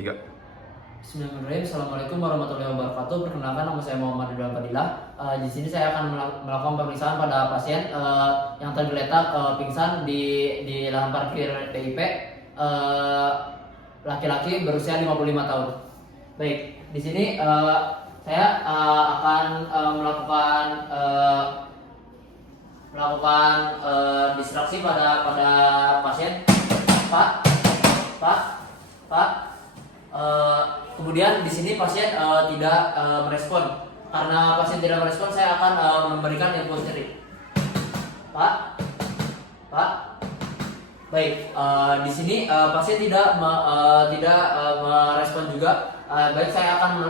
Tiga. Bismillahirrahmanirrahim. Assalamualaikum warahmatullahi wabarakatuh. Perkenalkan, nama saya Muhammad Ridwan Fadilah. Di sini saya akan melakukan pemeriksaan pada pasien yang tergeletak pingsan di lahan parkir BIP, laki-laki berusia 55 tahun. Baik, di sini saya akan melakukan distraksi pada pasien. Pak, Pak, Pak. Kemudian di sini pasien tidak merespon. Karena pasien tidak merespon, saya akan memberikan infus nyeri. Pak, Pak. Baik, di sini pasien tidak merespon juga. Baik, saya akan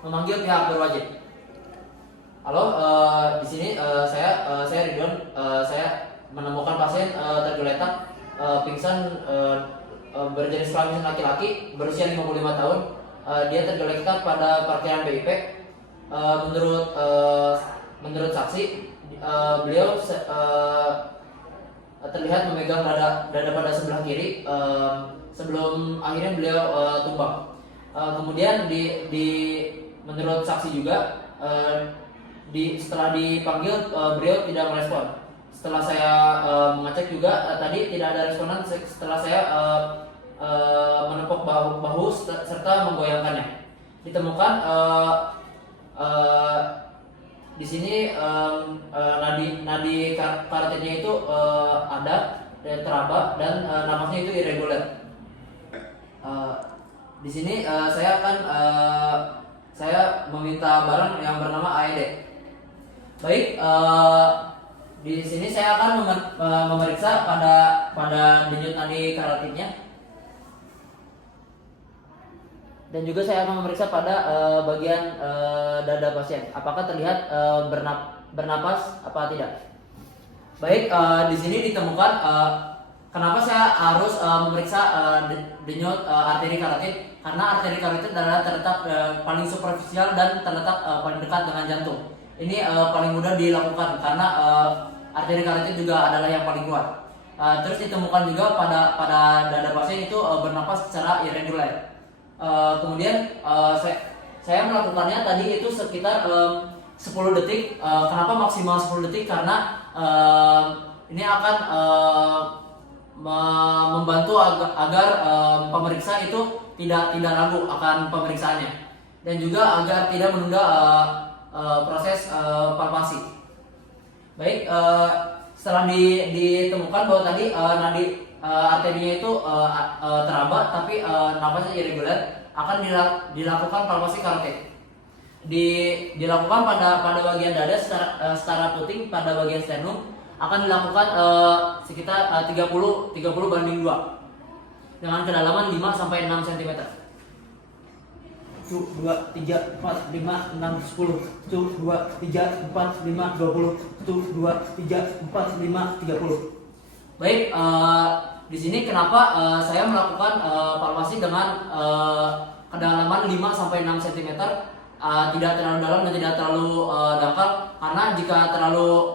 memanggil pihak berwajib. Halo, di sini saya Ridwan. Saya menemukan pasien tergeletak pingsan berjenis kelamin laki-laki berusia 55 tahun. Dia tergeletak pada parkiran BIP. Menurut saksi, beliau terlihat memegang dada pada sebelah kiri sebelum akhirnya beliau tumbang. Kemudian menurut saksi juga setelah dipanggil beliau tidak merespon. Setelah saya mengecek juga tadi tidak ada responan setelah saya menepuk bahu serta menggoyangkannya. Ditemukan di sini nadi karotidnya itu ada dan teraba dan nafasnya itu irregular. Di sini saya meminta barang yang bernama AED. Baik, di sini saya akan memeriksa pada denyut nadi karotidnya, dan juga saya akan memeriksa pada bagian dada pasien. Apakah terlihat bernapas apa tidak? Baik, di sini ditemukan. Kenapa saya harus memeriksa denyut arteri karotid? Karena arteri karotid adalah terletak paling superficial dan terletak paling dekat dengan jantung. Ini paling mudah dilakukan karena arteri karotid juga adalah yang paling kuat. Terus ditemukan juga pada dada pasien itu bernapas secara irregular. Kemudian saya melakukannya tadi itu sekitar 10 detik. Kenapa maksimal 10 detik? Karena ini akan membantu agar pemeriksa itu tidak ragu akan pemeriksaannya, dan juga agar tidak menunda proses palpasi. Baik, setelah ditemukan bahwa tadi nadi arterinya itu teraba tapi nafasnya irregular, akan dilakukan palpasi karotid. Dilakukan pada bagian dada secara puting, pada bagian sternum akan dilakukan sekitar 30 banding 2 dengan kedalaman 5 sampai 6 cm. 1, 2, 3, 4, 5, 6, 10. 1, 2, 3, 4, 5, 20. 1, 2, 3, 4, 5, 30. Baik, di sini kenapa saya melakukan palpasi dengan kedalaman 5 sampai 6 cm, tidak terlalu dalam dan tidak terlalu dangkal, karena jika terlalu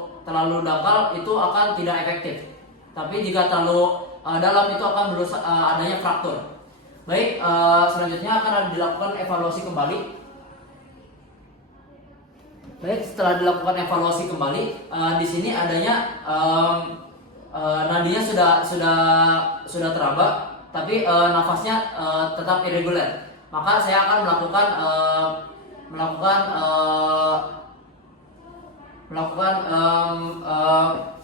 dangkal itu akan tidak efektif. Tapi jika terlalu dalam itu akan adanya fraktur. Baik, selanjutnya akan dilakukan evaluasi kembali. Baik, setelah dilakukan evaluasi kembali, di sini adanya nadinya sudah teraba, tapi nafasnya tetap irregular. Maka saya akan melakukan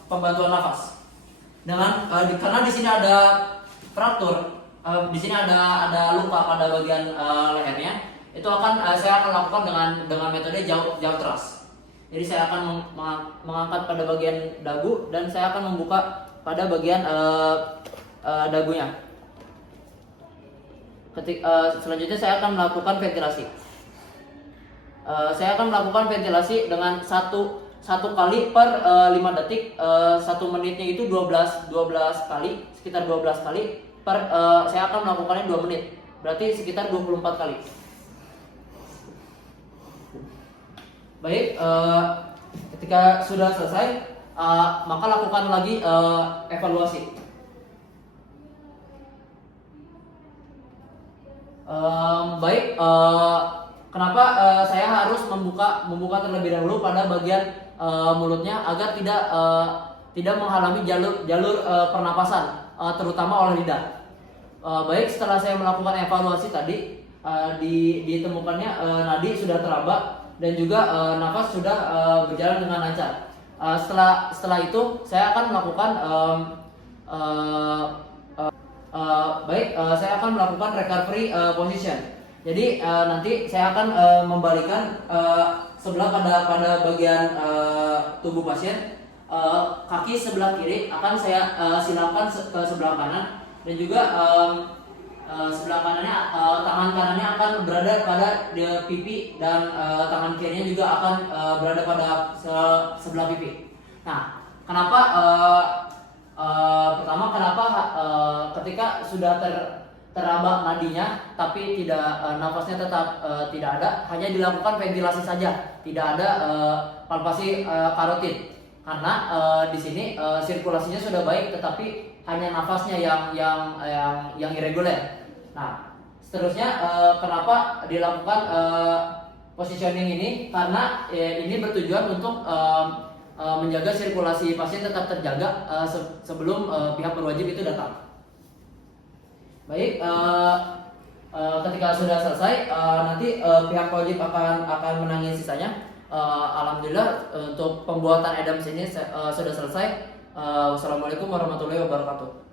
pembantuan nafas dengan karena di sini ada fraktur. Di sini ada luka pada bagian lehernya. Itu saya akan lakukan dengan metode jauh teras. Jadi saya akan mengangkat pada bagian dagu dan saya akan membuka pada bagian dagunya. Selanjutnya saya akan melakukan ventilasi. Saya akan melakukan ventilasi dengan satu kali per 5 detik. 1 menitnya itu 12 kali, sekitar 12 kali. Saya akan melakukannya 2 menit, berarti sekitar 24 kali. Baik, ketika sudah selesai, maka lakukan lagi evaluasi. Baik, kenapa saya harus membuka terlebih dahulu pada bagian mulutnya agar tidak menghalangi jalur pernapasan, terutama oleh lidah. Baik, setelah saya melakukan evaluasi tadi, ditemukannya nadi sudah teraba dan juga nafas sudah berjalan dengan lancar. Setelah itu saya akan melakukan saya akan melakukan recovery position. Jadi nanti saya akan membalikan sebelah pada bagian tubuh pasien. Kaki sebelah kiri akan saya silangkan ke sebelah kanan, dan juga sebelah kanannya, tangan kanannya akan berada pada pipi, dan tangan kirinya juga akan berada pada sebelah pipi. Nah, kenapa pertama ketika sudah teraba nadinya tapi tidak nafasnya tetap tidak ada, hanya dilakukan ventilasi saja, tidak ada palpasi karotid, karena di sini sirkulasinya sudah baik tetapi hanya nafasnya yang irregular. Nah, seterusnya kenapa dilakukan positioning ini, karena ini bertujuan untuk menjaga sirkulasi pasien tetap terjaga sebelum pihak berwajib itu datang. Baik, ketika sudah selesai, nanti pihak wajib akan menangani sisanya. Alhamdulillah untuk pembuatan Adams ini sudah selesai. Wassalamualaikum warahmatullahi wabarakatuh.